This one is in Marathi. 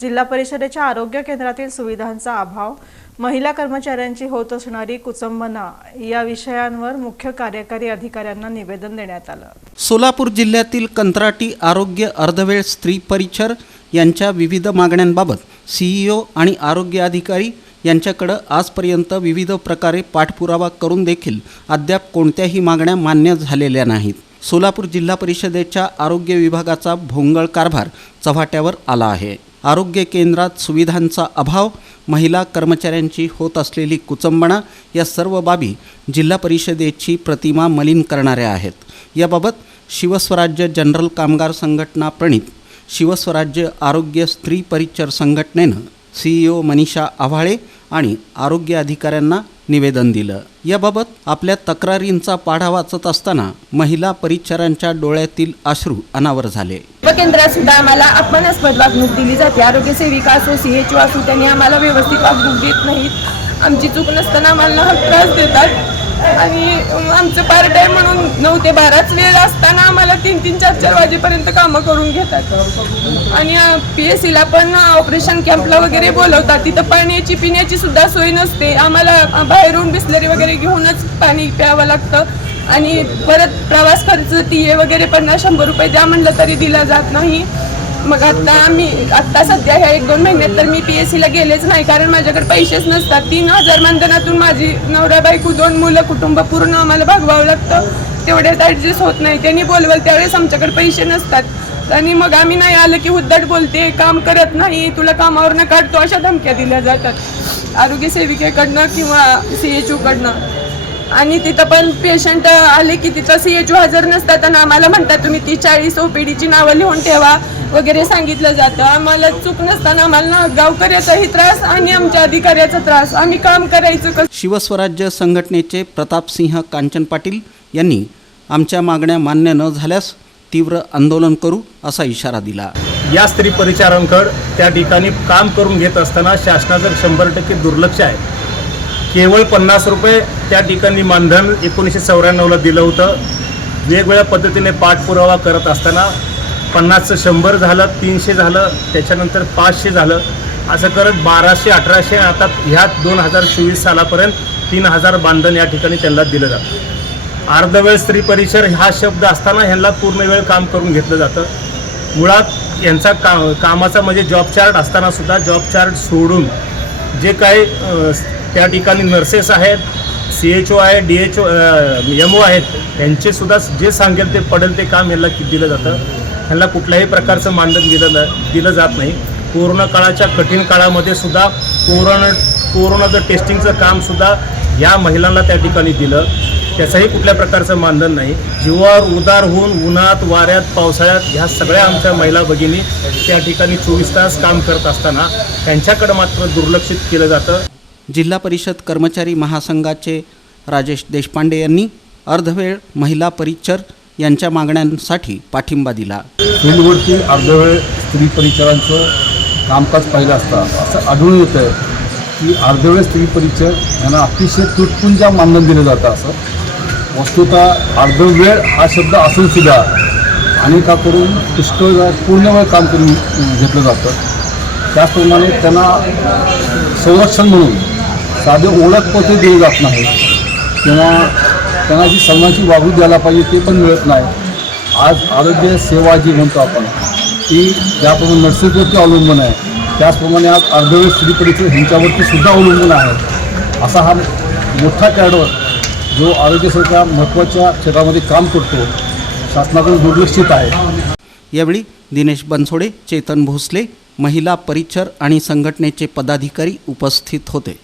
जिल्हा परिषदेच्या आरोग्य केंद्रातील सुविधांचा अभाव महिला कर्मचाऱ्यांची होत असणारी कुचंबना या विषयांवर मुख्य कार्यकारी अधिकाऱ्यांना निवेदन देण्यात आलं. सोलापूर जिल्ह्यातील कंत्राटी आरोग्य अर्धवेळ स्त्री परिचर यांच्या विविध मागण्यांबाबत सीईओ आणि आरोग्य अधिकारी यांच्याकडं आजपर्यंत विविध प्रकारे पाठपुरावा करून देखील अद्याप कोणत्याही मागण्या मान्य झालेल्या नाहीत. सोलापूर जिल्हा परिषदेच्या आरोग्य विभागाचा भोंगळ कारभार चव्हाट्यावर आला आहे. आरोग्य केंद्रात सुविधांचा अभाव महिला कर्मचाऱ्यांची होत असलेली कुचंबणा या सर्व बाबी जिल्हा परिषदेची प्रतिमा मलिन करणाऱ्या आहेत. याबाबत शिवस्वराज्य जनरल कामगार संघटना प्रणित शिवस्वराज्य आरोग्य स्त्री परिचर संघटनेनं सीईओ मनीषा आव्हाळे आणि आरोग्य अधिकाऱ्यांना निवेदन दिलं. याबाबत आपल्या तक्रारींचा पाढा वाचत असताना महिला परिचरांच्या डोळ्यातील अश्रू अनावर झाले. केंद्रात सुद्धा आम्हाला अपमानास्पद वागणूक दिली जाते. आरोग्य सेविका असो सी एच ओ असो त्यांनी आम्हाला व्यवस्थित वागणूक देत नाहीत. आमची चूक नसताना आम्हाला हा त्रास देतात. आणि आमचं पार्ट टाइम म्हणून नऊ ते बाराच वेळ असताना आम्हाला तीन तीन चार चार वाजेपर्यंत कामं करून घेतात. आणि पी एस सीला पण ऑपरेशन कॅम्पला वगैरे बोलवतात. तिथं पाण्याची पिण्याची सुद्धा सोय नसते. आम्हाला बाहेरून बिस्लरी वगैरे घेऊनच पाणी प्यावं लागतं. आणि परत प्रवास खर्च टीए वगैरे पन्नास शंभर रुपये द्या म्हणलं तरी दिला जात नाही. मग आता आम्ही आत्ता सध्या ह्या एक दोन महिन्यात तर मी पी एस सीला गेलेच नाही कारण माझ्याकडे पैसेच नसतात. तीन हजार मानधनातून माझी नवरा बायको दोन मुलं कुटुंब पूर्ण आम्हाला भागवावं लागतं. तेवढ्यात ॲडजस्ट होत नाही. त्यांनी बोलवल त्यावेळेस आमच्याकडे पैसे नसतात. आणि मग आम्ही नाही आलं की उद्धट बोलते काम करत नाही तुला कामावरनं काढतो अशा धमक्या दिल्या जातात. आरोग्य सेविकेकडनं किंवा सी एच ओकडनं आणि तिथं पण पेशंट आले की तिथं सी एच ओ हजर नसतात आणि आम्हाला म्हणतात तुम्ही ती चाळीस ओपीडीची नावं लिहून ठेवा वगैरे सांगितलं जातं. आम्हाला चूक नसताना आम्हाला ना गावकऱ्याचाही त्रास आणि आमच्या अधिकाऱ्याचा त्रास. आम्ही काम करायचं कसं? शिवस्वराज्य संघटनेचे प्रतापसिंह कांचन पाटील यांनी आमच्या मागण्या मान्य न झाल्यास तीव्र आंदोलन करू असा इशारा दिला. या स्त्री परिचारांकड त्या ठिकाणी काम करून घेत असताना शासनाचं शंभर टक्के दुर्लक्ष आहे. केवळ पन्नास रुपये त्या ठिकाणी मानधन एकोणीसशे चौऱ्याण्णवला दिलं होतं. वेगवेगळ्या पद्धतीने पाठपुरावा करत असताना पन्नासचं शंभर झालं तीनशे झालं त्याच्यानंतर पाचशे झालं. असं करत बाराशे अठराशे आता ह्या दोन हजार चोवीस सालापर्यंत तीन हजार बांधन या ठिकाणी त्यांना दिलं जातं. अर्धवेळ स्त्री परिसर हा शब्द असताना ह्यांना पूर्ण वेळ काम करून घेतलं जातं. मुळात यांचा का कामाचा म्हणजे जॉब चार्ट असताना सुद्धा जॉब चार्ट सोडून जे काही त्या ठिकाणी नर्सेस आहेत सी एच ओ आहे D H O M O आहेत त्यांचे सुद्धा जे सांगेल ते पडेल ते काम यांना दिलं जातं. ह्यांना कुठल्याही प्रकारचं मानधन दिलं दिलं जात नाही. कोरोना काळाच्या कठीण काळामध्ये सुद्धा कोरोना कोरोनाचं टेस्टिंगचं कामसुद्धा या महिलांना त्या ठिकाणी दिलं. त्याचंही कुठल्या प्रकारचं मानधन नाही. जीवावर उदार होऊन उन्हात वाऱ्यात पावसाळ्यात ह्या सगळ्या आमच्या महिला भगिनी त्या ठिकाणी चोवीस तास काम करत असताना त्यांच्याकडं मात्र दुर्लक्षित केलं जातं. जिल्हा परिषद कर्मचारी महासंघाचे राजेश देशपांडे यांनी अर्धवेळ महिला परिचर यांच्या मागण्यांसाठी पाठिंबा दिला. फील्डवरती अर्धवेळ स्त्री परिचरांचं कामकाज पाहिलं असता असं आढळून येतं आहे की अर्धवेळ स्त्री परिचर यांना अतिशय तुटपुंजा मानधन दिलं जातं असं. वस्तुतः अर्धवेळ हा शब्द असून सुद्धा अनेका करून पुष्कळ पूर्ण वेळ काम करून घेतलं जातं. त्याचप्रमाणे त्यांना संरक्षण म्हणून साधे ओळखपत्र देऊ जात नाही. किंवा त्यांना जी सन्मानाची वागणूक द्यायला पाहिजे ते पण मिळत नाही. आज आरोग्य सेवा जी म्हणतो आपण ती ज्याप्रमाणे नर्सेसवरती अवलंबून आहे त्याचप्रमाणे आज अर्धवेळ स्त्री ह्यांच्यावरती सुद्धा अवलंबून आहे. असा हा मोठा कॅडवर जो आरोग्य सेवेच्या महत्त्वाच्या क्षेत्रामध्ये काम करतो शासनाकडून दुर्लक्षित आहे. यावेळी दिनेश बनसोडे चेतन भोसले महिला परिचर आणि संघटनेचे पदाधिकारी उपस्थित होते.